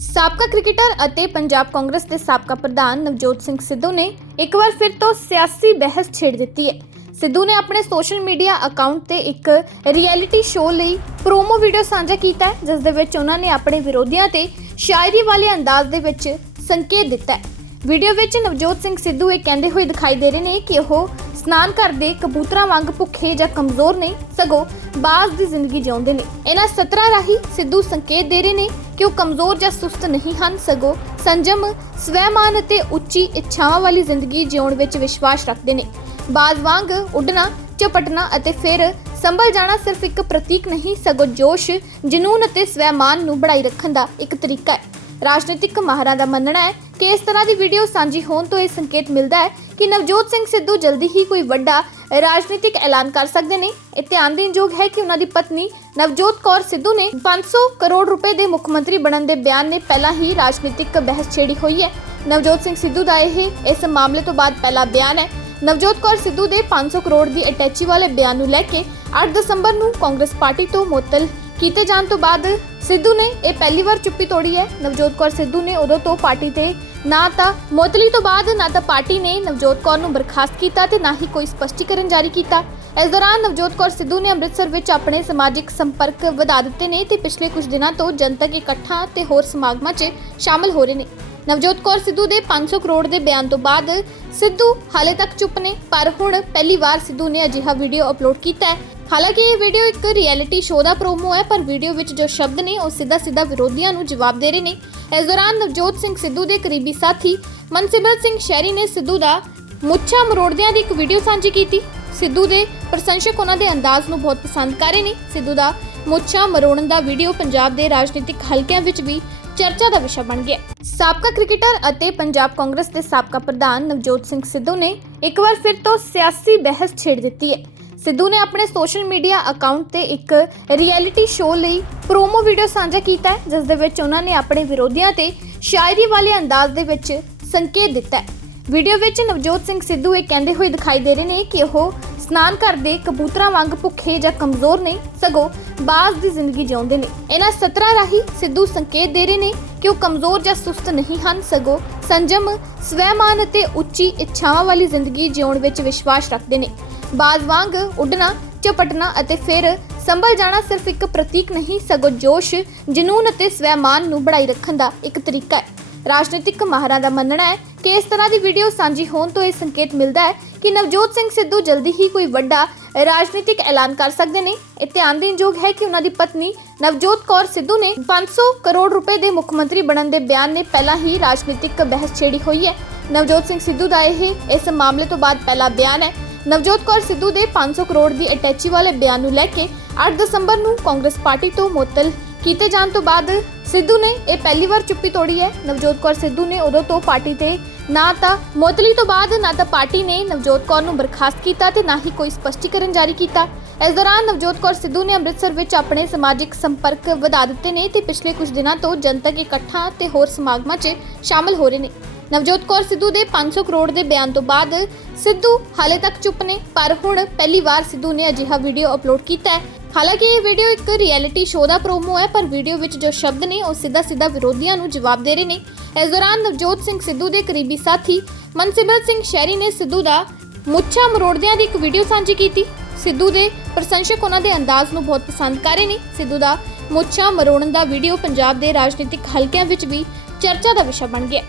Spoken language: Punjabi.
ਸਾਬਕਾ ਕ੍ਰਿਕਟਰ ਅਤੇ ਪੰਜਾਬ ਕਾਂਗਰਸ ਦੇ ਸਾਬਕਾ ਪ੍ਰਧਾਨ ਨਵਜੋਤ ਸਿੰਘ ਸਿੱਧੂ ਨੇ ਇੱਕ ਵਾਰ ਫਿਰ ਤੋਂ ਸਿਆਸੀ ਬਹਿਸ ਛੇੜ ਦਿੱਤੀ ਹੈ। ਸਿੱਧੂ ਨੇ ਆਪਣੇ ਸੋਸ਼ਲ ਮੀਡੀਆ ਅਕਾਊਂਟ ਤੇ ਇੱਕ ਰਿਐਲਿਟੀ ਸ਼ੋਅ ਲਈ ਪ੍ਰੋਮੋ ਵੀਡੀਓ ਸਾਂਝਾ ਕੀਤਾ ਹੈ, ਜਿਸ ਦੇ ਵਿੱਚ ਉਹਨਾਂ ਨੇ ਆਪਣੇ ਵਿਰੋਧੀਆਂ ਤੇ ਸ਼ਾਇਰੀ ਵਾਲੇ ਅੰਦਾਜ਼ ਦੇ ਵਿੱਚ ਸੰਕੇਤ ਦਿੱਤਾ ਹੈ। ਵੀਡੀਓ ਵਿੱਚ ਨਵਜੋਤ ਸਿੰਘ ਸਿੱਧੂ ਇਹ ਕਹਿੰਦੇ ਹੋਏ ਦਿਖਾਈ ਦੇ ਰਹੇ ਨੇ ਕਿ ਉਹ ਸਨਾਨ ਕਰਦੇ ਕਬੂਤਰਾਂ ਵਾਂਗ ਭੁੱਖੇ ਜਾਂ ਕਮਜ਼ੋਰ ਨਹੀਂ, ਸਗੋਂ ਬਾਜ਼ ਦੀ ਜ਼ਿੰਦਗੀ ਜਿਉਂਦੇ ਨੇ। ਇਹਨਾਂ ਸਤਰਾਂ ਰਾਹੀਂ ਸਿੱਧੂ ਸੰਕੇਤ ਦੇ ਰਹੇ ਨੇ ਕਿ ਉਹ ਕਮਜ਼ੋਰ ਜਾਂ ਸੁਸਤ ਨਹੀਂ ਹਨ, ਸਗੋਂ ਸੰਜਮ, ਸਵੈਮਾਨ ਅਤੇ ਉੱਚੀ ਇੱਛਾਵਾਂ ਵਾਲੀ ਜ਼ਿੰਦਗੀ ਜਿਉਣ ਵਿੱਚ ਵਿਸ਼ਵਾਸ ਰੱਖਦੇ ਨੇ। ਬਾਜ਼ ਵਾਂਗ ਉੱਡਣਾ, ਝਪਟਣਾ ਅਤੇ ਫਿਰ ਸੰਭਲ ਜਾਣਾ ਸਿਰਫ ਇੱਕ ਪ੍ਰਤੀਕ ਨਹੀਂ, ਸਗੋਂ ਜੋਸ਼, ਜਨੂਨ ਅਤੇ ਸਵੈਮਾਨ ਨੂੰ ਬਣਾਈ ਰੱਖਣ ਦਾ ਇੱਕ ਤਰੀਕਾ ਹੈ। ਰਾਜਨੀਤਿਕ ਮਾਹਰਾਂ ਦਾ ਮੰਨਣਾ ਹੈ ਕਿ ਇਸ ਤਰ੍ਹਾਂ ਦੀ ਵੀਡੀਓ ਸਾਂਝੀ ਹੋਣ ਤੋਂ ਇਹ ਸੰਕੇਤ ਮਿਲਦਾ ਹੈ ਕਿ ਨਵਜੋਤ ਸਿੰਘ ਸਿੱਧੂ ਜਲਦੀ ਹੀ ਕੋਈ ਵੱਡਾ ਰਾਜਨੀਤਿਕ ਐਲਾਨ ਕਰ ਸਕਦੇ ਨੇ। ਇਹ ਧਿਆਨ ਦੇਣ ਯੋਗ ਹੈ ਕਿ ਉਹਨਾਂ ਦੀ ਪਤਨੀ ਨਵਜੋਤ ਕੌਰ ਸਿੱਧੂ ਨੇ 500 ਕਰੋੜ ਰੁਪਏ ਦੇ ਮੁੱਖ ਮੰਤਰੀ ਬਣਨ ਦੇ ਬਿਆਨ ਨੇ ਪਹਿਲਾਂ ਹੀ ਰਾਜਨੀਤਿਕ ਬਹਿਸ ਛੇੜੀ ਹੋਈ ਹੈ। ਨਵਜੋਤ ਸਿੰਘ ਸਿੱਧੂ ਦਾ ਇਹ ਇਸ ਮਾਮਲੇ ਤੋਂ ਬਾਅਦ ਪਹਿਲਾ ਬਿਆਨ ਹੈ। ਨਵਜੋਤ ਕੌਰ ਸਿੱਧੂ ਦੇ 500 ਕਰੋੜ ਦੀ ਅਟੈਚੀ ਵਾਲੇ ਬਿਆਨ ਨੂੰ ਲੈ ਕੇ 8 ਦਸੰਬਰ ਨੂੰ ਕਾਂਗਰਸ ਪਾਰਟੀ ਤੋਂ ਮੁਅੱਤਲ ਕੀਤੇ ਜਾਣ ਤੋਂ ਬਾਅਦ ਸਿੱਧੂ ਨੇ ਇਹ ਪਹਿਲੀ ਵਾਰ ਚੁੱਪੀ ਤੋੜੀ ਹੈ। ਨਵਜੋਤ ਕੌਰ ਸਿੱਧੂ ਨੇ ਉਦੋਂ ਤੋਂ ਪਾਰਟੀ ਤੇ ਨਾ ਤਾਂ ਮੁਅੱਤਲੀ ਤੋਂ ਬਾਅਦ ਨਾ ਤਾਂ ਪਾਰਟੀ ਨੇ ਨਵਜੋਤ ਕੌਰ ਨੂੰ ਬਰਖਾਸਤ ਕੀਤਾ ਤੇ ਨਾ ਹੀ ਕੋਈ ਸਪਸ਼ਟੀਕਰਨ ਜਾਰੀ ਕੀਤਾ। ਇਸ ਦੌਰਾਨ ਨਵਜੋਤ ਕੌਰ ਸਿੱਧੂ ਨੇ ਅੰਮ੍ਰਿਤਸਰ ਵਿੱਚ ਆਪਣੇ ਸਮਾਜਿਕ ਸੰਪਰਕ ਵਧਾ ਦਿੱਤੇ ਨੇ ਤੇ ਪਿਛਲੇ ਕੁਝ ਦਿਨਾਂ ਤੋਂ ਜਨਤਕ ਇਕੱਠਾਂ ਤੇ ਹੋਰ ਸਮਾਗਮਾਂ 'ਚ ਸ਼ਾਮਲ ਹੋ ਰਹੇ ਨੇ। ਨਵਜੋਤ ਕੌਰ ਸਿੱਧੂ ਦੇ 500 ਕਰੋੜ ਦੇ ਬਿਆਨ ਤੋਂ ਬਾਅਦ ਸਿੱਧੂ ਹਾਲੇ ਤੱਕ ਚੁੱਪ ਨੇ, ਪਰ ਹੁਣ ਪਹਿਲੀ ਵਾਰ ਸਿੱਧੂ ਨੇ ਅਜਿਹਾ ਵੀਡੀਓ ਅਪਲੋਡ ਕੀਤਾ ਹੈ। ਹਾਲਾਂਕਿ ਇਹ ਵੀਡੀਓ ਇੱਕ ਰਿਐਲਿਟੀ ਸ਼ੋਅ ਦਾ ਪ੍ਰੋਮੋ ਹੈ, ਪਰ ਵੀਡੀਓ ਵਿੱਚ ਜੋ ਸ਼ਬਦ ਨੇ, ਉਹ ਸਿੱਧਾ ਸਿੱਧਾ ਵਿਰੋਧੀਆਂ ਨੂੰ ਜਵਾਬ ਦੇ ਰਹੇ ਨੇ। ਇਸ ਦੌਰਾਨ ਨਵਜੋਤ ਸਿੰਘ ਸਿੱਧੂ ਦੇ ਕਰੀਬੀ ਸਾਥੀ ਮਨਸਿਮਰਤ ਸਿੰਘ ਸ਼ੈਰੀ ਨੇ ਸਿੱਧੂ ਦਾ ਮੁੱਛਾਂ ਮਰੋੜਦਿਆਂ ਦੀ ਇੱਕ ਵੀਡੀਓ ਸਾਂਝੀ ਕੀਤੀ। ਸਿੱਧੂ ਦੇ ਪ੍ਰਸ਼ੰਸਕ ਉਹਨਾਂ ਦੇ ਅੰਦਾਜ਼ ਨੂੰ ਬਹੁਤ ਪਸੰਦ ਕਰ ਰਹੇ ਨੇ। ਸਿੱਧੂ ਦਾ ਮੁੱਛਾਂ ਮਰੋੜਨ ਦਾ ਵੀਡੀਓ ਪੰਜਾਬ ਦੇ ਰਾਜਨੀਤਿਕ ਹਲਕਿਆਂ ਵਿੱਚ ਵੀ ਚਰਚਾ ਦਾ ਵਿਸ਼ਾ ਬਣ ਗਿਆ ਸਾਬਕਾ ਕ੍ਰਿਕਟਰ ਅਤੇ ਪੰਜਾਬ ਕਾਂਗਰਸ ਦੇ ਸਾਬਕਾ ਪ੍ਰਧਾਨ ਨਵਜੋਤ ਸਿੰਘ ਸਿੱਧੂ ਨੇ ਇੱਕ ਵਾਰ ਫਿਰ ਤੋਂ ਸਿਆਸੀ ਬਹਿਸ ਛੇੜ ਦਿੱਤੀ ਹੈ। ਸਿੱਧੂ ਨੇ ਆਪਣੇ ਸੋਸ਼ਲ ਮੀਡੀਆ ਅਕਾਊਂਟ ਤੇ ਇੱਕ ਰਿਐਲਿਟੀ ਸ਼ੋਅ ਲਈ ਪ੍ਰੋਮੋ ਵੀਡੀਓ ਸਾਂਝਾ ਕੀਤਾ ਹੈ, ਜਿਸ ਦੇ ਵਿੱਚ ਉਹਨਾਂ ਨੇ ਆਪਣੇ ਵਿਰੋਧੀਆਂ ਤੇ ਸ਼ਾਇਰੀ ਵਾਲੇ ਅੰਦਾਜ਼ ਦੇ ਵਿੱਚ ਸੰਕੇਤ ਦਿੱਤਾ ਹੈ। ਵੀਡੀਓ ਵਿੱਚ ਨਵਜੋਤ ਸਿੰਘ ਸਿੱਧੂ ਇਹ ਕਹਿੰਦੇ ਹੋਏ ਦਿਖਾਈ ਦੇ ਰਹੇ ਨੇ ਕਿ ਉਹ ਸਨਾਨ ਕਰਦੇ ਕਬੂਤਰਾਂ ਵਾਂਗ ਭੁੱਖੇ ਜਾਂ ਕਮਜ਼ੋਰ ਨਹੀਂ, ਸਗੋਂ ਬਾਜ਼ ਦੀ ਜ਼ਿੰਦਗੀ ਜਿਉਂਦੇ ਨੇ। ਇਹਨਾਂ ਸਤਰਾਂ ਰਾਹੀਂ ਸਿੱਧੂ ਸੰਕੇਤ ਦੇ ਰਹੇ ਨੇ ਕਿ ਉਹ ਕਮਜ਼ੋਰ ਜਾਂ ਸੁਸਤ ਨਹੀਂ ਹਨ, ਸਗੋਂ ਸੰਜਮ, ਸਵੈਮਾਨ ਅਤੇ ਉੱਚੀ ਇੱਛਾਵਾਂ ਵਾਲੀ ਜ਼ਿੰਦਗੀ ਜਿਉਣ ਵਿੱਚ ਵਿਸ਼ਵਾਸ ਰੱਖਦੇ ਨੇ। ਬਾਜ਼ ਵਾਂਗ ਉੱਡਣਾ, ਝਪਟਣਾ ਅਤੇ ਫਿਰ ਸੰਭਲ ਜਾਣਾ ਸਿਰਫ ਇੱਕ ਪ੍ਰਤੀਕ ਨਹੀਂ, ਸਗੋਂ ਜੋਸ਼, ਜਨੂਨ ਅਤੇ ਸਵੈਮਾਨ ਨੂੰ ਬਣਾਈ ਰੱਖਣ ਦਾ ਇੱਕ ਤਰੀਕਾ ਹੈ। ਰਾਜਨੀਤਿਕ ਮਾਹਰਾਂ ਦਾ ਮੰਨਣਾ ਹੈ ਕਿ ਇਸ ਤਰ੍ਹਾਂ ਦੀ ਵੀਡੀਓ ਸਾਂਝੀ ਹੋਣ ਤੋਂ ਇਹ ਸੰਕੇਤ ਮਿਲਦਾ ਹੈ ਕਿ ਨਵਜੋਤ ਸਿੰਘ ਸਿੱਧੂ ਜਲਦੀ ਹੀ ਕੋਈ ਵੱਡਾ ਰਾਜਨੀਤਿਕ ਐਲਾਨ ਕਰ ਸਕਦੇ ਨੇ। ਇਹ ਧਿਆਨ ਦੇਣ ਯੋਗ ਹੈ ਕਿ ਉਹਨਾਂ ਦੀ ਪਤਨੀ ਨਵਜੋਤ ਕੌਰ ਸਿੱਧੂ ਨੇ 500 ਕਰੋੜ ਰੁਪਏ ਦੇ ਮੁੱਖ ਮੰਤਰੀ ਬਣਨ ਦੇ ਬਿਆਨ ਨੇ ਪਹਿਲਾਂ ਹੀ ਰਾਜਨੀਤਿਕ ਬਹਿਸ ਛੇੜੀ ਹੋਈ ਹੈ। ਨਵਜੋਤ ਸਿੰਘ ਸਿੱਧੂ ਦਾ ਇਹ ਇਸ ਮਾਮਲੇ ਤੋਂ ਬਾਅਦ ਪਹਿਲਾ ਬਿਆਨ ਹੈ। ਨਵਜੋਤ ਕੌਰ ਸਿੱਧੂ ਦੇ 500 ਕਰੋੜ ਦੀ ਅਟੈਚੀ ਵਾਲੇ ਬਿਆਨ ਨੂੰ ਲੈ ਕੇ 8 ਦਸੰਬਰ ਨੂੰ ਕਾਂਗਰਸ ਪਾਰਟੀ ਤੋਂ ਮੁਅੱਤਲ ਕੀਤੇ ਜਾਣ ਤੋਂ ਬਾਅਦ ਸਿੱਧੂ ਨੇ ਇਹ ਪਹਿਲੀ ਵਾਰ ਚੁੱਪੀ ਤੋੜੀ ਹੈ। ਨਵਜੋਤ ਕੌਰ ਸਿੱਧੂ ਨੇ ਉਦੋਂ ਤੋਂ ਪਾਰਟੀ ਤੇ ਨਾ ਤਾਂ ਮੁਅੱਤਲੀ ਤੋਂ ਬਾਅਦ ਨਾ ਤਾਂ ਪਾਰਟੀ ਨੇ ਨਵਜੋਤ ਕੌਰ ਨੂੰ ਬਰਖਾਸਤ ਕੀਤਾ ਤੇ ਨਾ ਹੀ ਕੋਈ ਸਪਸ਼ਟੀਕਰਨ ਜਾਰੀ ਕੀਤਾ। ਇਸ ਦੌਰਾਨ ਨਵਜੋਤ ਕੌਰ ਸਿੱਧੂ ਨੇ ਅੰਮ੍ਰਿਤਸਰ ਵਿੱਚ ਆਪਣੇ ਸਮਾਜਿਕ ਸੰਪਰਕ ਵਧਾ ਦਿੱਤੇ ਨੇ ਤੇ ਪਿਛਲੇ ਕੁਝ ਦਿਨਾਂ ਤੋਂ ਜਨਤਕ ਇਕੱਠਾਂ ਤੇ ਹੋਰ ਸਮਾਗਮਾਂ 'ਚ ਸ਼ਾਮਲ ਹੋ ਰਹੇ ਨੇ। ਨਵਜੋਤ ਕੌਰ ਸਿੱਧੂ ਦੇ 500 ਕਰੋੜ ਦੇ ਬਿਆਨ ਤੋਂ ਬਾਅਦ ਸਿੱਧੂ ਹਾਲੇ ਤੱਕ ਚੁੱਪ ਨੇ, ਪਰ ਹੁਣ ਪਹਿਲੀ ਵਾਰ ਸਿੱਧੂ ਨੇ ਅਜਿਹਾ ਵੀਡੀਓ ਅਪਲੋਡ ਕੀਤਾ ਹੈ। ਹਾਲਾਂਕਿ ਇਹ ਵੀਡੀਓ ਇੱਕ ਰਿਐਲਿਟੀ ਸ਼ੋਅ ਦਾ ਪ੍ਰੋਮੋ ਹੈ, ਪਰ ਵੀਡੀਓ ਵਿੱਚ ਜੋ ਸ਼ਬਦ ਨੇ, ਉਹ ਸਿੱਧਾ ਸਿੱਧਾ ਵਿਰੋਧੀਆਂ ਨੂੰ ਜਵਾਬ ਦੇ ਰਹੇ ਨੇ। ਇਸ ਦੌਰਾਨ ਨਵਜੋਤ ਸਿੰਘ ਸਿੱਧੂ ਦੇ ਕਰੀਬੀ ਸਾਥੀ ਮਨਸਿਮਰਤ ਸਿੰਘ ਸ਼ੈਰੀ ਨੇ ਸਿੱਧੂ ਦਾ ਮੁੱਛਾਂ ਮਰੋੜਦਿਆਂ ਦੀ ਇੱਕ ਵੀਡੀਓ ਸਾਂਝੀ ਕੀਤੀ। ਸਿੱਧੂ ਦੇ ਪ੍ਰਸ਼ੰਸਕ ਉਹਨਾਂ ਦੇ ਅੰਦਾਜ਼ ਨੂੰ ਬਹੁਤ ਪਸੰਦ ਕਰ ਰਹੇ ਨੇ। ਸਿੱਧੂ ਦਾ ਮੁੱਛਾਂ ਮਰੋੜਨ ਦਾ ਵੀਡੀਓ ਪੰਜਾਬ ਦੇ ਰਾਜਨੀਤਿਕ ਹਲਕਿਆਂ ਵਿੱਚ ਵੀ ਚਰਚਾ ਦਾ ਵਿਸ਼ਾ ਬਣ ਗਿਆ।